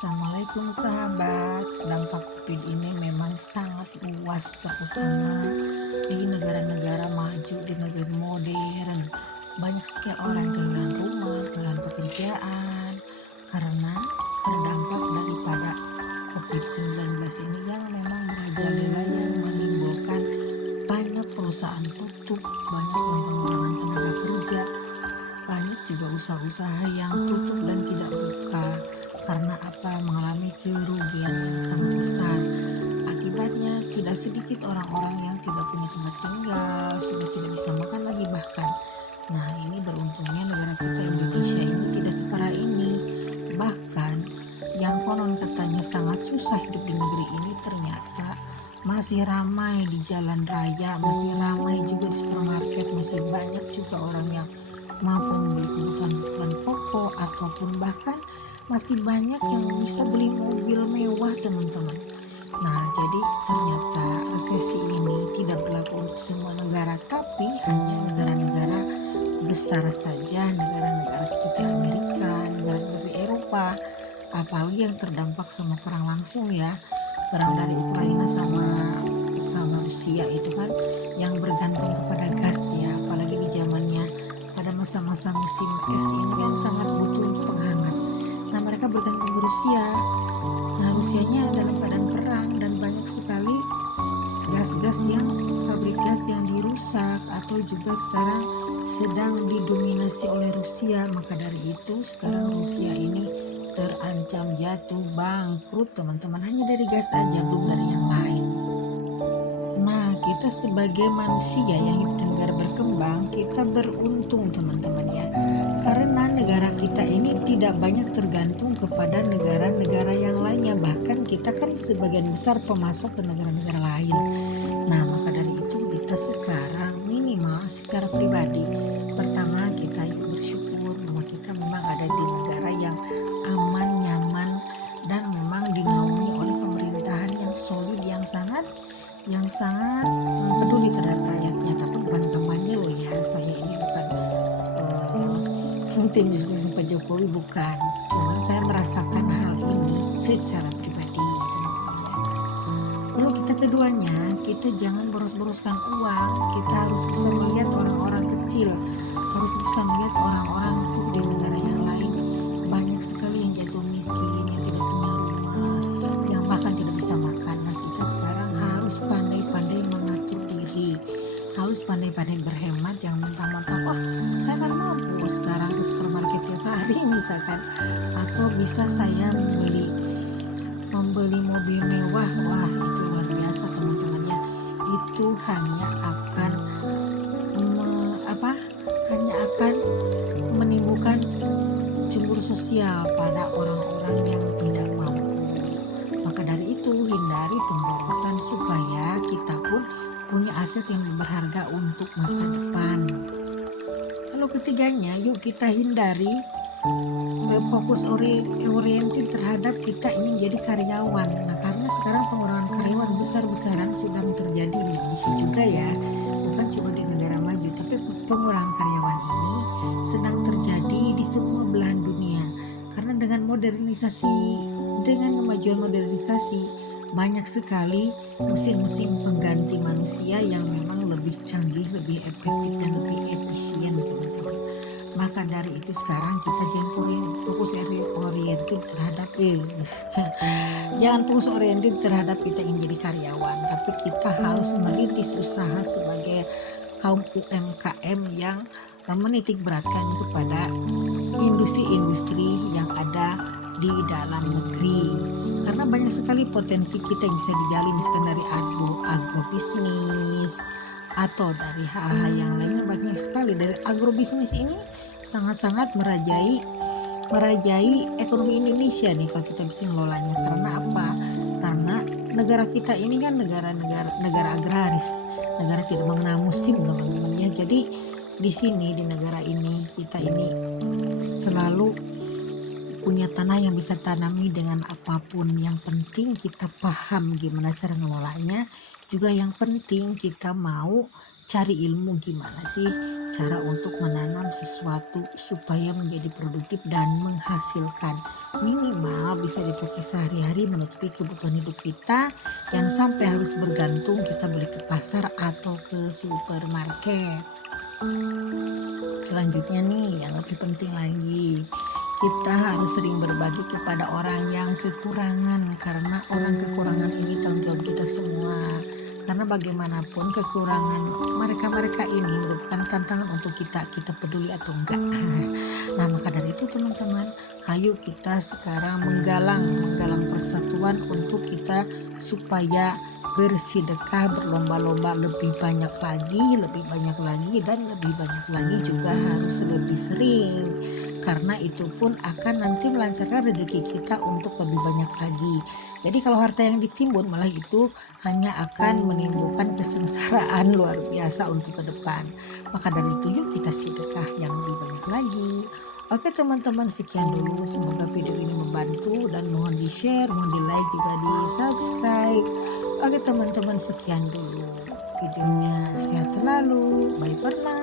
Assalamualaikum sahabat. Dampak COVID ini memang sangat luas, terutama di negara-negara maju, di negara modern. Banyak sekali orang yang kehilangan rumah, kehilangan pekerjaan karena terdampak daripada COVID-19 ini yang memang merajalela, yang menimbulkan banyak perusahaan tutup, banyak yang pengurangan tenaga kerja, banyak juga usaha-usaha yang tutup dan tidak buka. Karena mengalami kerugian yang sangat besar. Akibatnya tidak sedikit orang-orang yang tidak punya tempat tinggal, sudah tidak bisa makan lagi bahkan. Nah, ini beruntungnya negara kita Indonesia ini tidak separah ini. Bahkan yang konon katanya sangat susah hidup di negeri ini ternyata masih ramai di jalan raya, masih ramai juga di supermarket, masih banyak juga orang yang mampu membeli kebutuhan pokok ataupun bahkan masih banyak yang bisa beli mobil mewah, teman-teman. Nah, jadi ternyata resesi ini tidak berlaku untuk semua negara, tapi hanya negara-negara besar saja, negara-negara seperti Amerika, negara-negara di Eropa, apalagi yang terdampak sama perang langsung ya, perang dari Ukraina sama Rusia itu kan, yang bergantung kepada gas ya, apalagi di zamannya pada masa-masa musim es ini kan sangat butuh untuk penghangat. Nah, mereka bergantung ke Rusia. Nah, Rusianya dalam keadaan perang dan banyak sekali gas-gas pabrik gas yang dirusak atau juga sekarang sedang didominasi oleh Rusia. Maka dari itu sekarang Rusia ini terancam jatuh bangkrut, teman-teman, hanya dari gas aja, belum dari yang lain. Nah, kita sebagai manusia yang hidup di negara berkembang, kita beruntung, teman-teman ya. Karena negara kita ini tidak banyak tergantung kepada negara-negara yang lainnya. Bahkan kita kan sebagian besar pemasok ke negara-negara lain. Nah, maka dari itu kita sekarang minimal secara pribadi, pertama kita bersyukur bahwa kita memang ada di negara yang aman, nyaman, dan memang dinaungi oleh pemerintahan yang solid, yang sangat peduli terhadap rakyatnya. Tapi bukan kampanye loh ya, saya ini bukan tim Pak Jokowi, bukan. Cuma saya merasakan hal ini secara pribadi, teman-teman ya. Lalu kita keduanya, kita jangan boros-boroskan uang. Kita harus bisa melihat orang-orang kecil, harus bisa melihat orang-orang di negara yang lain. Banyak sekali yang jatuh miskin, yang tidak punya rumah, yang bahkan tidak bisa makan. Nah, kita sekarang harus pandai-pandai mengatur diri, harus pandai-pandai berhemat. Jangan mentah-mentah, saya kan mampu sekarang di supermarket tiap hari misalkan, atau bisa saya membeli mobil mewah. Wah, itu luar biasa, teman-teman ya. Itu hanya akan menimbulkan cemburu sosial pada orang-orang yang tidak mampu. Maka dari itu hindari pemborosan supaya kita pun punya aset yang berharga untuk masa depan. Lalu ketiganya, yuk kita hindari fokus oriented terhadap kita ingin jadi karyawan. Nah, karena sekarang pengurangan karyawan besar-besaran sudah terjadi di Indonesia juga ya, bukan cuma di negara maju, tapi pengurangan karyawan ini sedang terjadi di semua belahan dunia. Karena dengan kemajuan modernisasi, banyak sekali mesin-mesin pengganti manusia yang memang lebih canggih, lebih efektif, dan lebih efisien, teman-teman. Maka dari itu sekarang kita jangan fokus oriented terhadap jangan fokus oriented terhadap kita ingin jadi karyawan, tapi kita harus merintis usaha sebagai kaum UMKM yang menitik beratkan kepada industri-industri yang ada di dalam negeri. Karena banyak sekali potensi kita yang bisa digali, misalkan dari agrobisnis atau dari hal-hal yang lainnya. Banyak sekali dari agrobisnis ini sangat-sangat merajai ekonomi Indonesia nih kalau kita bisa ngelolanya. Karena apa? Karena negara kita ini kan negara agraris, negara tidak mengenal musim, teman-teman ya. Jadi di sini, di negara ini, kita ini selalu punya tanah yang bisa tanami dengan apapun. Yang penting kita paham gimana cara ngelolanya. Juga yang penting kita mau cari ilmu gimana sih cara untuk menanam sesuatu supaya menjadi produktif dan menghasilkan. minimal bisa dipakai sehari-hari menutupi kebutuhan hidup kita, yang sampai harus bergantung kita beli ke pasar atau ke supermarket. Selanjutnya nih, yang lebih penting lagi, kita harus sering berbagi kepada orang yang kekurangan, karena orang kekurangan ini tanggung jawab kita semua. Karena bagaimanapun kekurangan mereka-mereka ini merupakan tantangan untuk kita peduli atau enggak. Nah, maka dari itu teman-teman, ayo kita sekarang menggalang persatuan untuk kita supaya bersedekah, berlomba-lomba lebih banyak lagi, dan lebih banyak lagi juga harus lebih sering. Karena itu pun akan nanti melancarkan rezeki kita untuk lebih banyak lagi. Jadi kalau harta yang ditimbun malah itu hanya akan menimbulkan kesengsaraan luar biasa untuk ke depan. Maka dari itu yuk kita sedekah yang lebih banyak lagi. Oke teman-teman, sekian dulu, semoga video ini membantu dan mohon di share, mohon di like juga di subscribe. Oke teman-teman, sekian dulu videonya, sehat selalu, bye for now.